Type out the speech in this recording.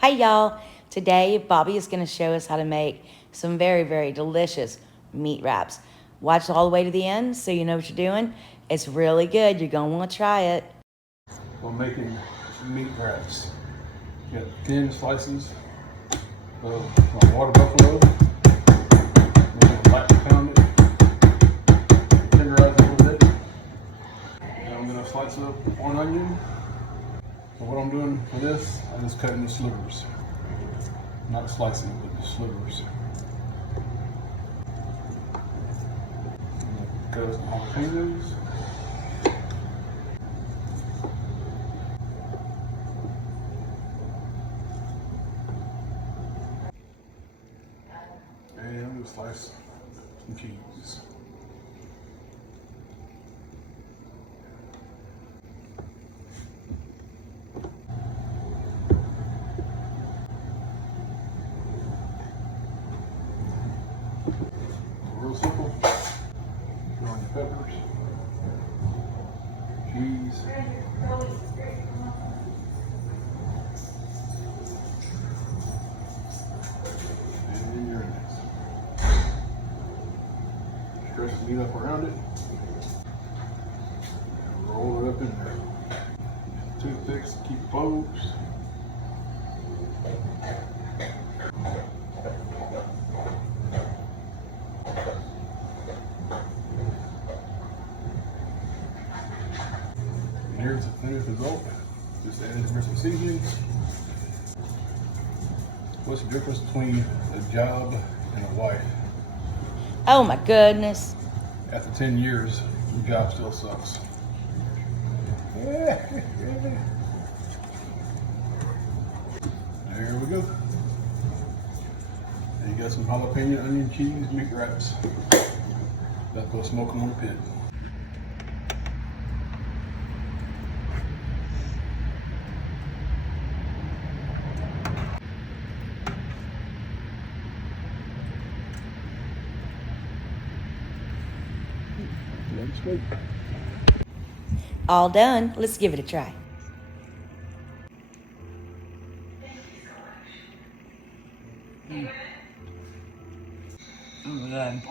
Hi y'all, today Bobby is going to show us how to make some very, very delicious meat wraps. Watch all the way to the end so you know what you're doing. It's really good, you're going to want to try it. We're making meat wraps. You got thin slices of my water buffalo. We're going to lightly pound it, tenderize it a little bit. Then I'm going to slice up one onion. So what I'm doing for this, I'm just cutting the slivers. Not slicing, but the slivers. I'm going to cut some jalapenos. And I'm going to slice some cheese. Real simple. Put on your peppers, cheese, and then your onions. Stretch the meat up around it, and roll it up in there. Toothpicks to keep it closed. And here's the finished result. Just added some seasonings. What's the difference between a job and a wife? Oh my goodness. After 10 years, the job still sucks. There we go. And you got some jalapeno onion cheese meat wraps. Let's go smoke them on the pit. All done. Let's give it a try. Oh my God.